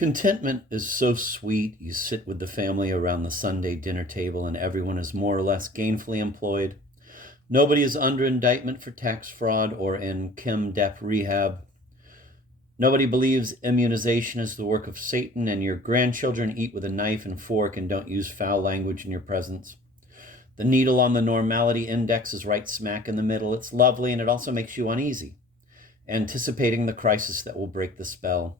Contentment is so sweet. You sit with the family around the Sunday dinner table and everyone is more or less gainfully employed. Nobody is under indictment for tax fraud or in chem dep rehab. Nobody believes immunization is the work of Satan, and your grandchildren eat with a knife and fork and don't use foul language in your presence. The needle on the normality index is right smack in the middle. It's lovely, and it also makes you uneasy, anticipating the crisis that will break the spell.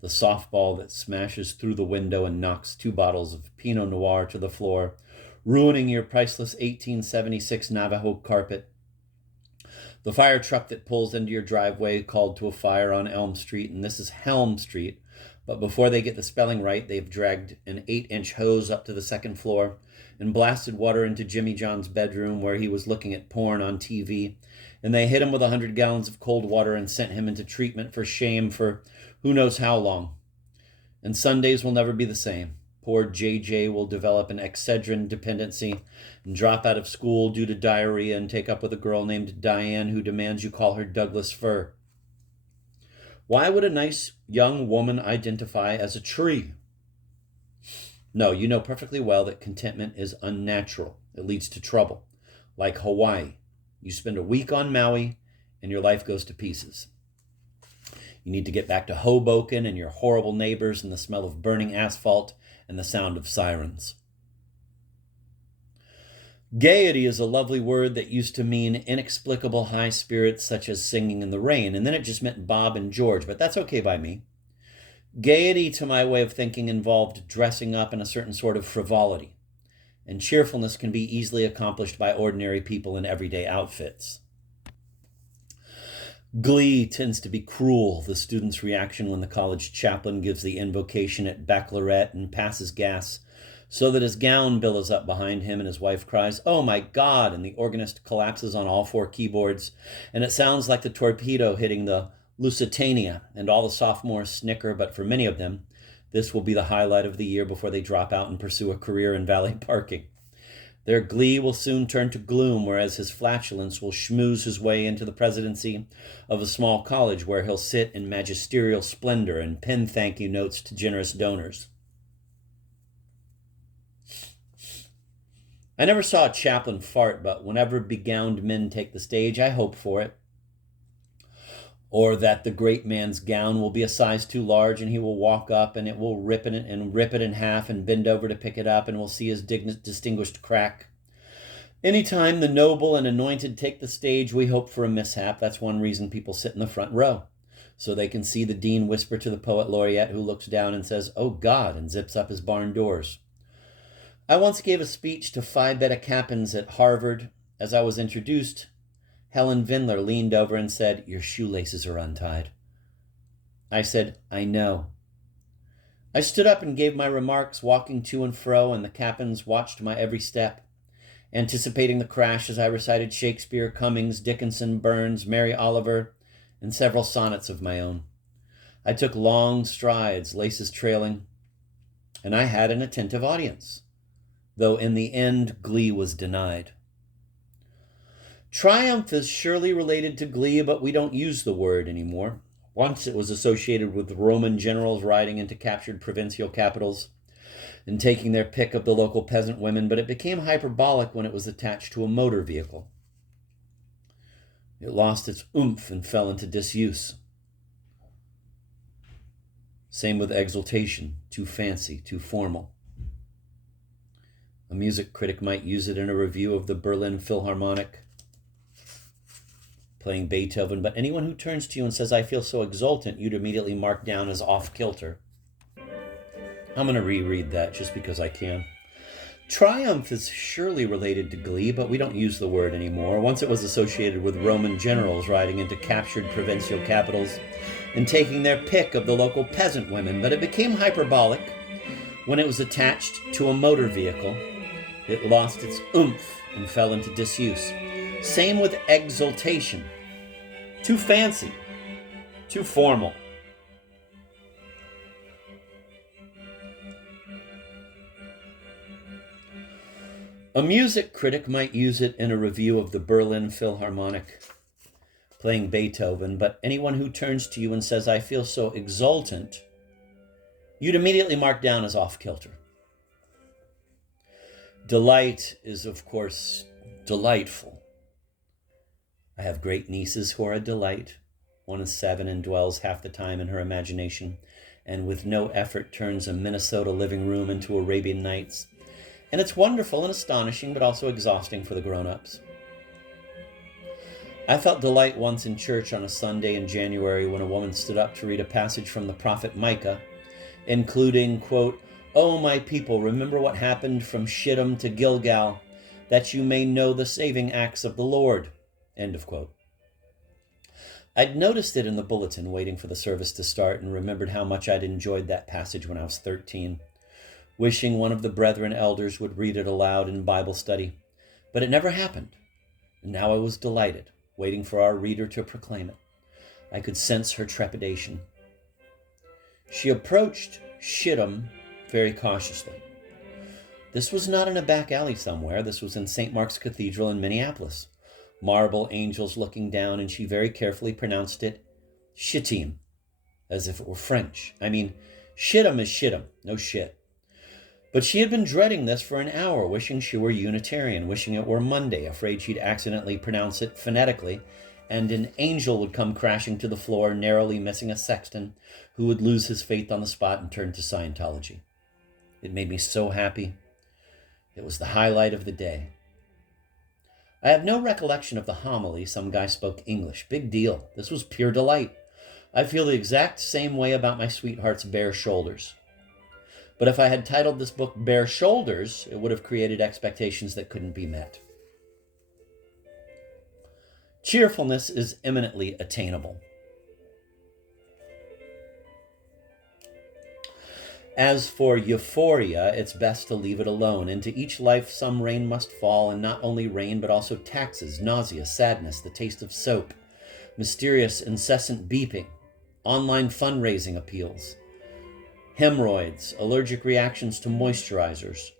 The softball that smashes through the window and knocks 2 bottles of Pinot Noir to the floor, ruining your priceless 1876 Navajo carpet. The fire truck that pulls into your driveway called to a fire on Elm Street, and this is Helm Street, but before they get the spelling right, they've dragged an 8-inch hose up to the 2nd floor and blasted water into Jimmy John's bedroom where he was looking at porn on TV, and they hit him with 100 gallons of cold water and sent him into treatment for shame for who knows how long. And Sundays will never be the same. Poor JJ will develop an Excedrin dependency and drop out of school due to diarrhea and take up with a girl named Diane who demands you call her Douglas Fir. Why would a nice young woman identify as a tree? No, you know perfectly well that contentment is unnatural. It leads to trouble. Like Hawaii. You spend a week on Maui and your life goes to pieces. You need to get back to Hoboken and your horrible neighbors and the smell of burning asphalt and the sound of sirens. Gaiety is a lovely word that used to mean inexplicable high spirits such as singing in the rain, and then it just meant Bob and George, but that's okay by me. Gaiety, to my way of thinking, involved dressing up in a certain sort of frivolity, and cheerfulness can be easily accomplished by ordinary people in everyday outfits. Glee tends to be cruel, the student's reaction when the college chaplain gives the invocation at baccalaureate and passes gas so that his gown billows up behind him and his wife cries, "Oh my God," and the organist collapses on all 4 keyboards, and it sounds like the torpedo hitting the Lusitania, and all the sophomores snicker, but for many of them, this will be the highlight of the year before they drop out and pursue a career in valet parking. Their glee will soon turn to gloom, whereas his flatulence will schmooze his way into the presidency of a small college where he'll sit in magisterial splendor and pen thank you notes to generous donors. I never saw a chaplain fart, but whenever begowned men take the stage, I hope for it. Or that the great man's gown will be a size too large and he will walk up and it will rip it in half and bend over to pick it up and we'll see his distinguished crack. Anytime the noble and anointed take the stage, we hope for a mishap. That's one reason people sit in the front row, so they can see the dean whisper to the poet laureate who looks down and says, "Oh God," and zips up his barn doors. I once gave a speech to Phi Beta Kappans at Harvard. As I was introduced, Helen Vindler leaned over and said, "Your shoelaces are untied." I said, "I know." I stood up and gave my remarks, walking to and fro, and the Kappans watched my every step, anticipating the crash as I recited Shakespeare, Cummings, Dickinson, Burns, Mary Oliver, and several sonnets of my own. I took long strides, laces trailing, and I had an attentive audience, though in the end, glee was denied. Triumph is surely related to glee, but we don't use the word anymore. Once it was associated with Roman generals riding into captured provincial capitals and taking their pick of the local peasant women, but it became hyperbolic when it was attached to a motor vehicle. It lost its oomph and fell into disuse. Same with exultation, too fancy, too formal. A music critic might use it in a review of the Berlin Philharmonic, playing Beethoven, but anyone who turns to you and says, "I feel so exultant," you'd immediately mark down as off-kilter. I'm going to reread that just because I can. Triumph is surely related to glee, but we don't use the word anymore. Once it was associated with Roman generals riding into captured provincial capitals and taking their pick of the local peasant women, but it became hyperbolic when it was attached to a motor vehicle. It lost its oomph and fell into disuse. Same with exultation. Too fancy, too formal. A music critic might use it in a review of the Berlin Philharmonic, playing Beethoven, but anyone who turns to you and says, "I feel so exultant," you'd immediately mark down as off-kilter. Delight is, of course, delightful. I have great nieces who are a delight. One is 7 and dwells half the time in her imagination, and with no effort turns a Minnesota living room into Arabian Nights. And it's wonderful and astonishing, but also exhausting for the grown-ups. I felt delight once in church on a Sunday in January when a woman stood up to read a passage from the prophet Micah, including, quote, "O my people, remember what happened from Shittim to Gilgal, that you may know the saving acts of the Lord," end of quote. I'd noticed it in the bulletin waiting for the service to start and remembered how much I'd enjoyed that passage when I was 13, wishing one of the brethren elders would read it aloud in Bible study. But it never happened, and now I was delighted, waiting for our reader to proclaim it. I could sense her trepidation. She approached Shittim very cautiously. This was not in a back alley somewhere. This was in St. Mark's Cathedral in Minneapolis. Marble angels looking down, and she very carefully pronounced it Shittim, as if it were French. I mean, Shittim is Shittim, no shit. But she had been dreading this for an hour, wishing she were Unitarian, wishing it were Monday, afraid she'd accidentally pronounce it phonetically, and an angel would come crashing to the floor, narrowly missing a sexton who would lose his faith on the spot and turn to Scientology. It made me so happy. It was the highlight of the day. I have no recollection of the homily. Some guy spoke English. Big deal. This was pure delight. I feel the exact same way about my sweetheart's bare shoulders. But if I had titled this book Bare Shoulders, it would have created expectations that couldn't be met. Cheerfulness is eminently attainable. As for euphoria, it's best to leave it alone. Into each life some rain must fall, and not only rain, but also taxes, nausea, sadness, the taste of soap, mysterious incessant beeping, online fundraising appeals, hemorrhoids, allergic reactions to moisturizers,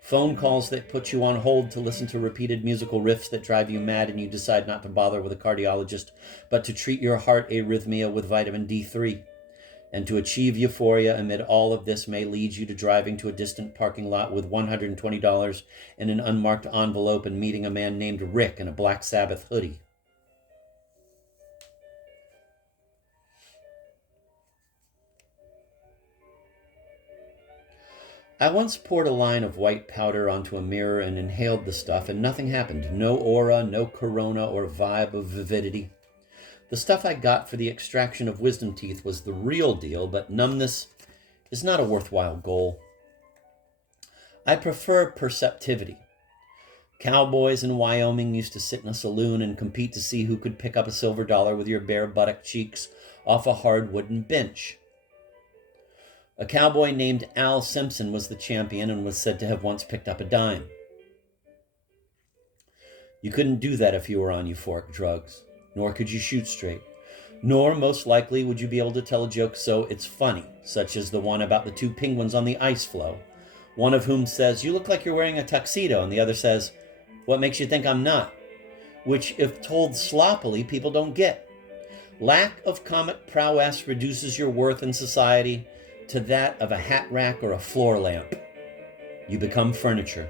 phone calls that put you on hold to listen to repeated musical riffs that drive you mad and you decide not to bother with a cardiologist, but to treat your heart arrhythmia with vitamin D3. And to achieve euphoria amid all of this may lead you to driving to a distant parking lot with $120 in an unmarked envelope and meeting a man named Rick in a Black Sabbath hoodie. I once poured a line of white powder onto a mirror and inhaled the stuff, and nothing happened. No aura, no corona or vibe of vividity. The stuff I got for the extraction of wisdom teeth was the real deal, but numbness is not a worthwhile goal. I prefer perceptivity. Cowboys in Wyoming used to sit in a saloon and compete to see who could pick up a silver dollar with your bare buttock cheeks off a hard wooden bench. A cowboy named Al Simpson was the champion and was said to have once picked up a dime. You couldn't do that if you were on euphoric drugs, nor could you shoot straight, nor most likely would you be able to tell a joke so it's funny, such as the one about the two penguins on the ice floe, one of whom says, "You look like you're wearing a tuxedo," and the other says, "What makes you think I'm not?" Which, if told sloppily, people don't get. Lack of comic prowess reduces your worth in society to that of a hat rack or a floor lamp. You become furniture.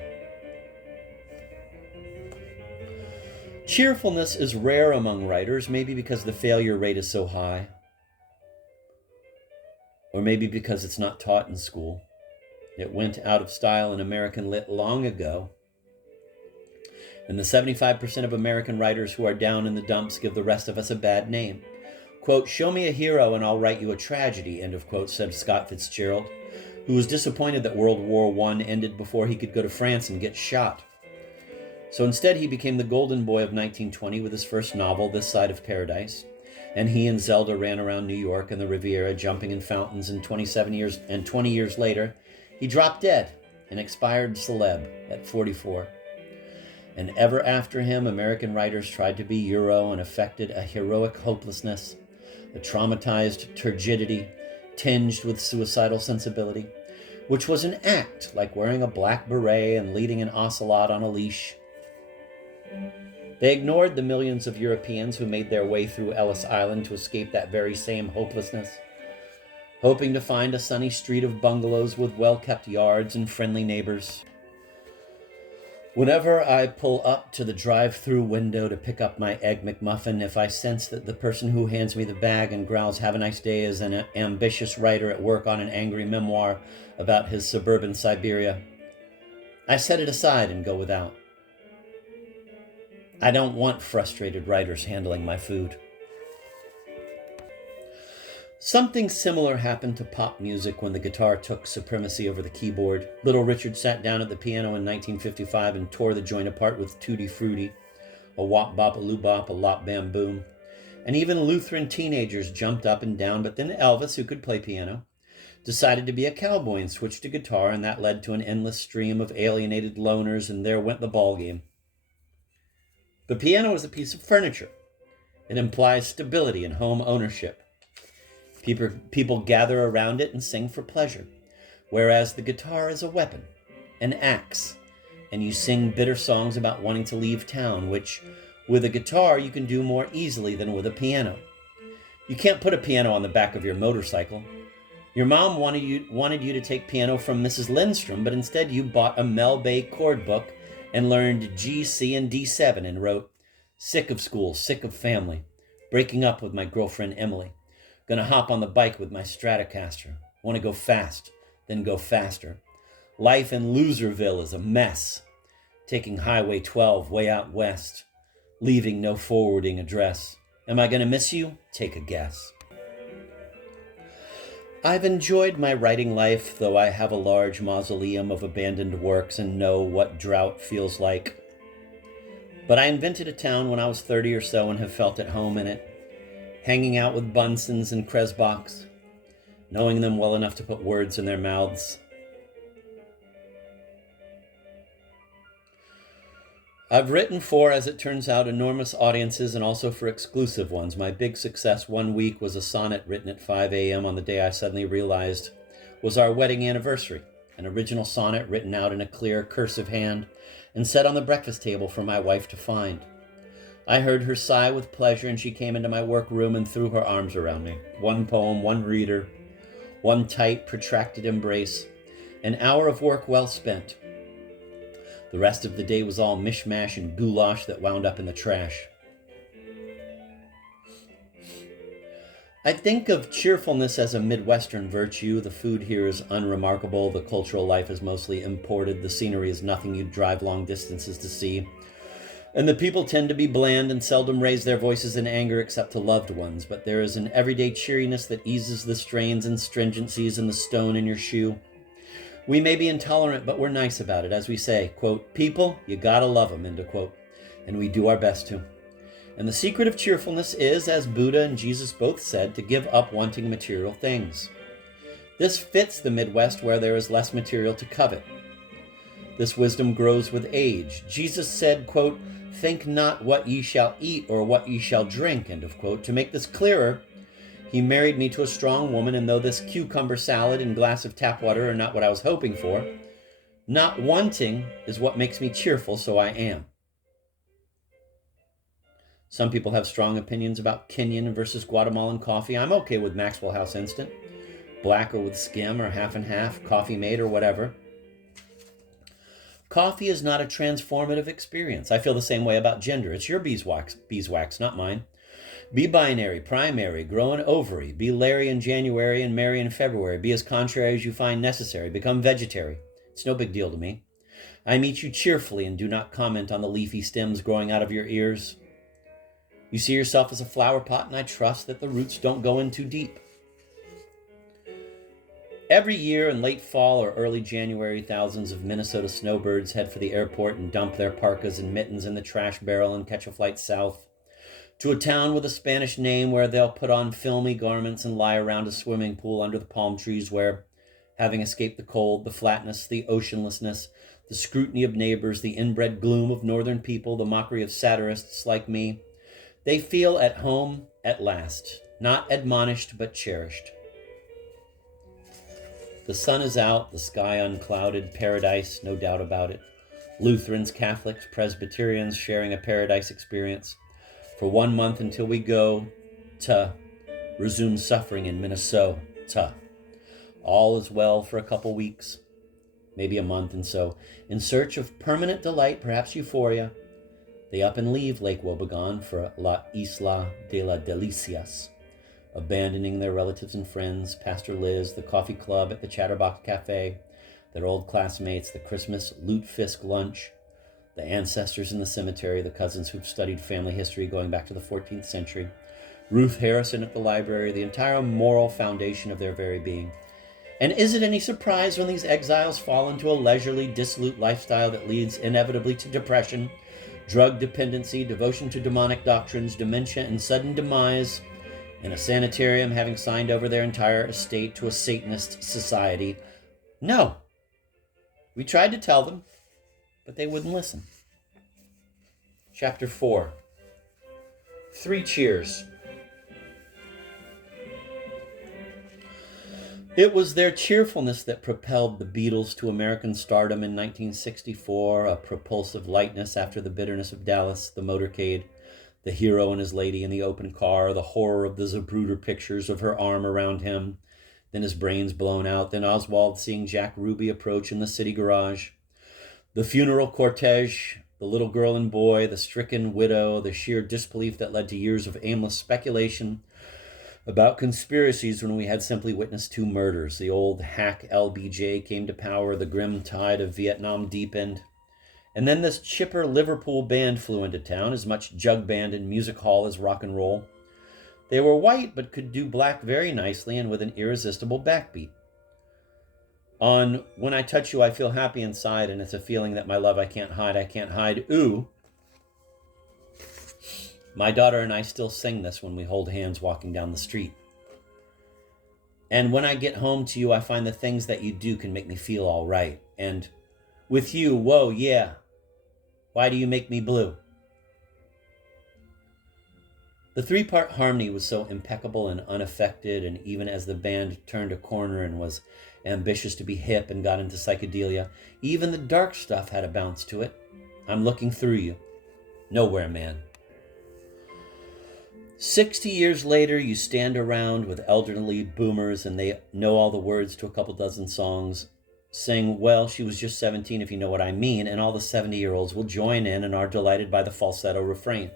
Cheerfulness is rare among writers, maybe because the failure rate is so high, or maybe because it's not taught in school. It went out of style in American lit long ago, and the 75% of American writers who are down in the dumps give the rest of us a bad name. Quote, "Show me a hero and I'll write you a tragedy," end of quote, said Scott Fitzgerald, who was disappointed that World War I ended before he could go to France and get shot. So instead he became the golden boy of 1920 with his first novel, This Side of Paradise, and he and Zelda ran around New York and the Riviera jumping in fountains, and 20 years later, he dropped dead, an expired celeb at 44. And ever after him, American writers tried to be Euro and affected a heroic hopelessness, a traumatized turgidity tinged with suicidal sensibility, which was an act like wearing a black beret and leading an ocelot on a leash. They ignored the millions of Europeans who made their way through Ellis Island to escape that very same hopelessness hoping to find a sunny street of bungalows with well-kept yards and friendly neighbors. Whenever I pull up to the drive-through window to pick up my Egg McMuffin, if I sense that the person who hands me the bag and growls "Have a nice day" is an ambitious writer at work on an angry memoir about his suburban Siberia, I set it aside and go without. I don't want frustrated writers handling my food. Something similar happened to pop music when the guitar took supremacy over the keyboard. Little Richard sat down at the piano in 1955 and tore the joint apart with Tutti Frutti, a wop bop a loo bop, a lop bam boom. And even Lutheran teenagers jumped up and down, but then Elvis, who could play piano, decided to be a cowboy and switched to guitar, and that led to an endless stream of alienated loners, and there went the ball game. The piano is a piece of furniture. It implies stability and home ownership. People gather around it and sing for pleasure, whereas the guitar is a weapon, an axe, and you sing bitter songs about wanting to leave town, which, with a guitar, you can do more easily than with a piano. You can't put a piano on the back of your motorcycle. Your mom wanted you to take piano from Mrs. Lindstrom, but instead you bought a Mel Bay chord book and learned G, C, and D7 and wrote, "Sick of school, sick of family, breaking up with my girlfriend Emily. Gonna hop on the bike with my Stratocaster. Want to go fast, then go faster. Life in Loserville is a mess. Taking Highway 12 way out west. Leaving no forwarding address. Am I gonna miss you? Take a guess." I've enjoyed my writing life, though I have a large mausoleum of abandoned works and know what drought feels like. But I invented a town when I was 30 or so and have felt at home in it. Hanging out with Bunsens and Kresbachs, knowing them well enough to put words in their mouths. I've written for, as it turns out, enormous audiences and also for exclusive ones. My big success one week was a sonnet written at 5 a.m. on the day I suddenly realized was our wedding anniversary, an original sonnet written out in a clear, cursive hand and set on the breakfast table for my wife to find. I heard her sigh with pleasure, and she came into my workroom and threw her arms around me. One poem, one reader, one tight, protracted embrace, an hour of work well spent. The rest of the day was all mishmash and goulash that wound up in the trash. I think of cheerfulness as a Midwestern virtue. The food here is unremarkable. The cultural life is mostly imported. The scenery is nothing you'd drive long distances to see. And the people tend to be bland and seldom raise their voices in anger except to loved ones, but there is an everyday cheeriness that eases the strains and stringencies in the stone in your shoe. We may be intolerant, but we're nice about it. As we say, quote, "People, you gotta love them," end of quote. And we do our best to. And the secret of cheerfulness is, as Buddha and Jesus both said, to give up wanting material things. This fits the Midwest, where there is less material to covet. This wisdom grows with age. Jesus said, quote, "Think not what ye shall eat or what ye shall drink," end of quote. To make this clearer, he married me to a strong woman, and though this cucumber salad and glass of tap water are not what I was hoping for, not wanting is what makes me cheerful, so I am. Some people have strong opinions about Kenyan versus Guatemalan coffee. I'm okay with Maxwell House Instant, black or with skim or half and half, coffee mate or whatever. Coffee is not a transformative experience. I feel the same way about gender. It's your beeswax, not mine. Be binary, primary, grow an ovary. Be Larry in January and Mary in February. Be as contrary as you find necessary. Become vegetarian. It's no big deal to me. I meet you cheerfully and do not comment on the leafy stems growing out of your ears. You see yourself as a flower pot, and I trust that the roots don't go in too deep. Every year in late fall or early January, thousands of Minnesota snowbirds head for the airport and dump their parkas and mittens in the trash barrel and catch a flight south to a town with a Spanish name where they'll put on filmy garments and lie around a swimming pool under the palm trees where, having escaped the cold, the flatness, the oceanlessness, the scrutiny of neighbors, the inbred gloom of northern people, the mockery of satirists like me, they feel at home at last, not admonished but cherished. The sun is out, the sky unclouded, paradise, no doubt about it. Lutherans, Catholics, Presbyterians sharing a paradise experience for 1 month until we go to resume suffering in Minnesota. All is well for a couple weeks, maybe a month, and so, in search of permanent delight, perhaps euphoria, they up and leave Lake Wobegon for La Isla de la Delicias, abandoning their relatives and friends, Pastor Liz, the coffee club at the Chatterbox Cafe, their old classmates, the Christmas lutefisk lunch, the ancestors in the cemetery, the cousins who've studied family history going back to the 14th century, Ruth Harrison at the library, the entire moral foundation of their very being. And is it any surprise when these exiles fall into a leisurely, dissolute lifestyle that leads inevitably to depression, drug dependency, devotion to demonic doctrines, dementia, and sudden demise, in a sanitarium having signed over their entire estate to a Satanist society? No. We tried to tell them, but they wouldn't listen. Chapter 4. 3 Cheers. It was their cheerfulness that propelled the Beatles to American stardom in 1964, a propulsive lightness after the bitterness of Dallas, the motorcade, the hero and his lady in the open car, the horror of the Zapruder pictures of her arm around him, then his brains blown out, then Oswald seeing Jack Ruby approach in the city garage, the funeral cortege, the little girl and boy, the stricken widow, the sheer disbelief that led to years of aimless speculation about conspiracies when we had simply witnessed 2 murders. The old hack LBJ came to power, the grim tide of Vietnam deepened. And then this chipper Liverpool band flew into town, as much jug band and music hall as rock and roll. They were white, but could do black very nicely and with an irresistible backbeat. On When I Touch You, I Feel Happy Inside, and It's a Feeling That My Love I Can't Hide, ooh. My daughter and I still sing this when we hold hands walking down the street. And when I get home to you, I find the things that you do can make me feel all right. And with you, whoa, yeah. Why do you make me blue? The 3-part harmony was so impeccable and unaffected, and even as the band turned a corner and was ambitious to be hip and got into psychedelia, even the dark stuff had a bounce to it. I'm looking through you. Nowhere, man. 60 years later, you stand around with elderly boomers and they know all the words to a couple dozen songs, sing, well, she was just 17 if you know what I mean, and all the 70-year-olds will join in and are delighted by the falsetto refrain.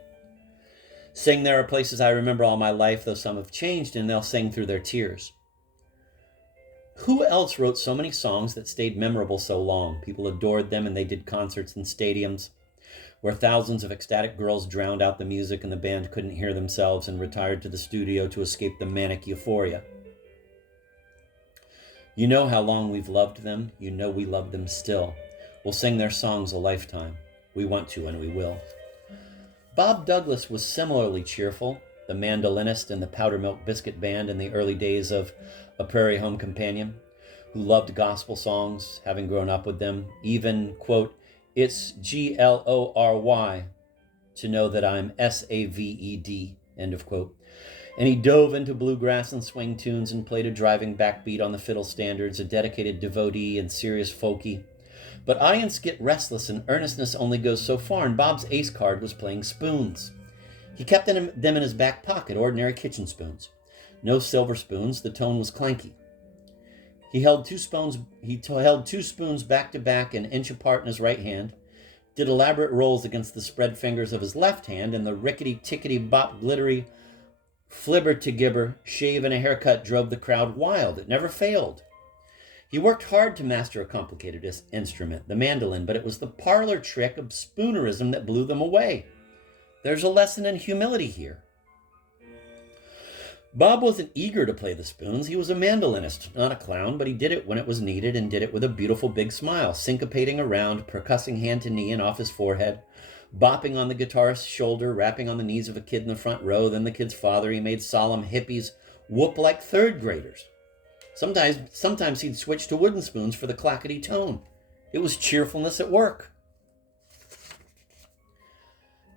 Sing There Are Places I Remember All My Life, though some have changed, and they'll sing through their tears. Who else wrote so many songs that stayed memorable so long? People adored them and they did concerts in stadiums where thousands of ecstatic girls drowned out the music and the band couldn't hear themselves and retired to the studio to escape the manic euphoria. You know how long we've loved them. You know we love them still. We'll sing their songs a lifetime. We want to and we will. Bob Douglas was similarly cheerful, the mandolinist in the Powder Milk Biscuit Band in the early days of A Prairie Home Companion, who loved gospel songs, having grown up with them, even, quote, it's Glory to know that I'm Saved, end of quote. And he dove into bluegrass and swing tunes and played a driving backbeat on the fiddle standards, a dedicated devotee and serious folky. But audience get restless and earnestness only goes so far, and Bob's ace card was playing spoons. He kept them in his back pocket, ordinary kitchen spoons. No silver spoons, the tone was clanky. He held 2 spoons back to back, an inch apart in his right hand, did elaborate rolls against the spread fingers of his left hand, and the rickety-tickety-bop glittery flibber-to-gibber shave and a haircut drove the crowd wild. It never failed. He worked hard to master a complicated instrument, the mandolin, but it was the parlor trick of spoonerism that blew them away. There's a lesson in humility here. Bob wasn't eager to play the spoons. He was a mandolinist, not a clown, but he did it when it was needed and did it with a beautiful big smile, syncopating around, percussing hand to knee and off his forehead, bopping on the guitarist's shoulder, rapping on the knees of a kid in the front row, then the kid's father. He made solemn hippies whoop like 3rd graders. Sometimes he'd switch to wooden spoons for the clackety tone. It was cheerfulness at work.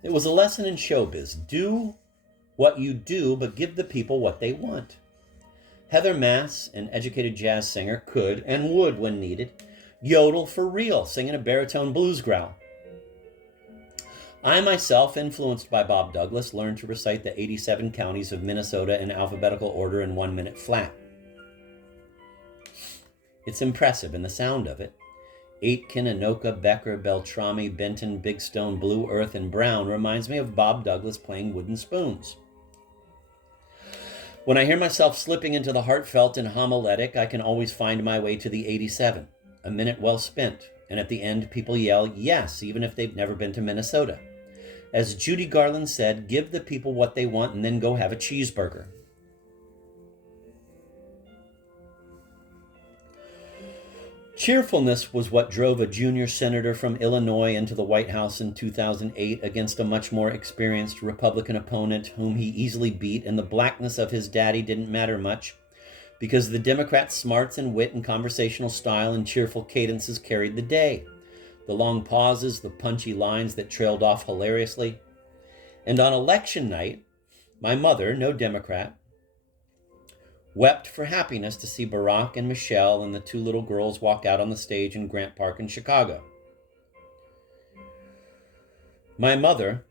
It was a lesson in showbiz. Do what you do, but give the people what they want. Heather Mass, an educated jazz singer, could and would, when needed, yodel for real, singing a baritone blues growl. I myself, influenced by Bob Douglas, learned to recite the 87 counties of Minnesota in alphabetical order in 1 minute flat. It's impressive, and the sound of it. Aitken, Anoka, Becker, Beltrami, Benton, Big Stone, Blue Earth, and Brown reminds me of Bob Douglas playing wooden spoons. When I hear myself slipping into the heartfelt and homiletic, I can always find my way to the 87, a minute well spent, and at the end people yell yes, even if they've never been to Minnesota. As Judy Garland said, give the people what they want and then go have a cheeseburger. Cheerfulness was what drove a junior senator from Illinois into the White House in 2008 against a much more experienced Republican opponent whom he easily beat, and the blackness of his daddy didn't matter much because the Democrat's smarts and wit and conversational style and cheerful cadences carried the day. The long pauses, the punchy lines that trailed off hilariously. And on election night, my mother, no Democrat, wept for happiness to see Barack and Michelle and the two little girls walk out on the stage in Grant Park in Chicago. My mother,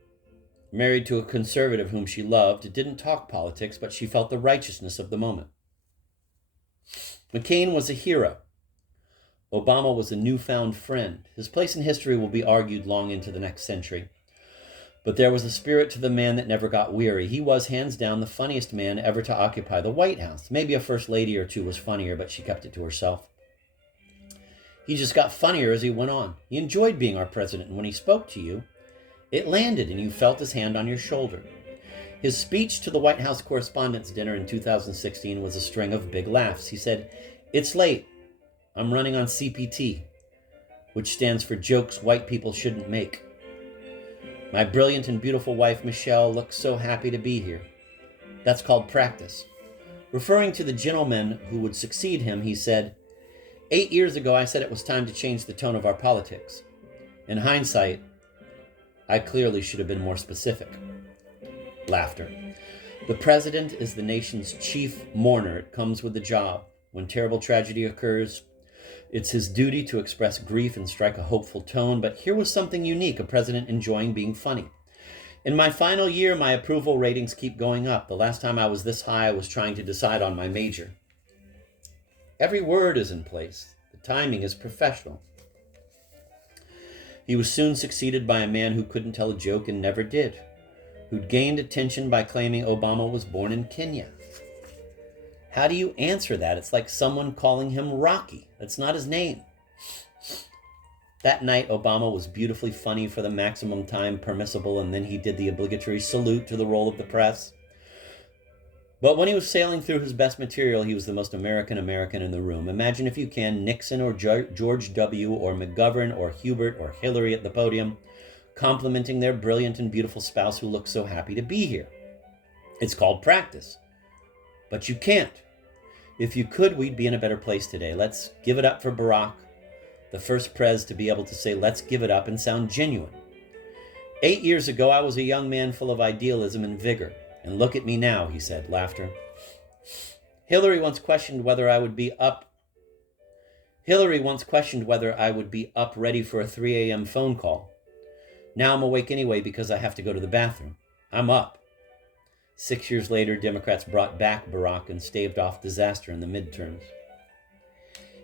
married to a conservative whom she loved, didn't talk politics, but she felt the righteousness of the moment. McCain was a hero. Obama was a newfound friend. His place in history will be argued long into the next century. But there was a spirit to the man that never got weary. He was, hands down, the funniest man ever to occupy the White House. Maybe a first lady or two was funnier, but she kept it to herself. He just got funnier as he went on. He enjoyed being our president, and when he spoke to you, it landed and you felt his hand on your shoulder. His speech to the White House Correspondents' Dinner in 2016 was a string of big laughs. He said, "It's late. I'm running on CPT, which stands for Jokes White People Shouldn't Make. My brilliant and beautiful wife, Michelle, looks so happy to be here. That's called practice." Referring to the gentleman who would succeed him, he said, 8 years ago, I said it was time to change the tone of our politics. In hindsight, I clearly should have been more specific. Laughter. The president is the nation's chief mourner. It comes with the job. When terrible tragedy occurs, it's his duty to express grief and strike a hopeful tone, but here was something unique, a president enjoying being funny. In my final year, my approval ratings keep going up. The last time I was this high, I was trying to decide on my major. Every word is in place. The timing is professional. He was soon succeeded by a man who couldn't tell a joke and never did, who'd gained attention by claiming Obama was born in Kenya. How do you answer that? It's like someone calling him Rocky. That's not his name. That night, Obama was beautifully funny for the maximum time permissible, and then he did the obligatory salute to the roll of the press. But when he was sailing through his best material, he was the most American in the room. Imagine, if you can, Nixon or George W. or McGovern or Hubert or Hillary at the podium, complimenting their brilliant and beautiful spouse who looks so happy to be here. It's called practice. But you can't. If you could, we'd be in a better place today. Let's give it up for Barack, the first prez to be able to say, let's give it up and sound genuine. 8 years ago, I was a young man full of idealism and vigor. And look at me now, he said, laughter. Hillary once questioned whether I would be up ready for a 3 a.m. phone call. Now I'm awake anyway because I have to go to the bathroom. I'm up. 6 years later, Democrats brought back Barack and staved off disaster in the midterms.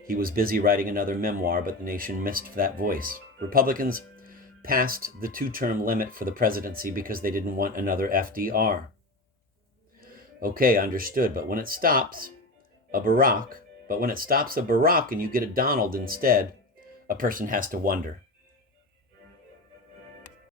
He was busy writing another memoir, but the nation missed that voice. Republicans passed the 2-term limit for the presidency because they didn't want another FDR. Okay, understood, but when it stops a Barack and you get a Donald instead, a person has to wonder,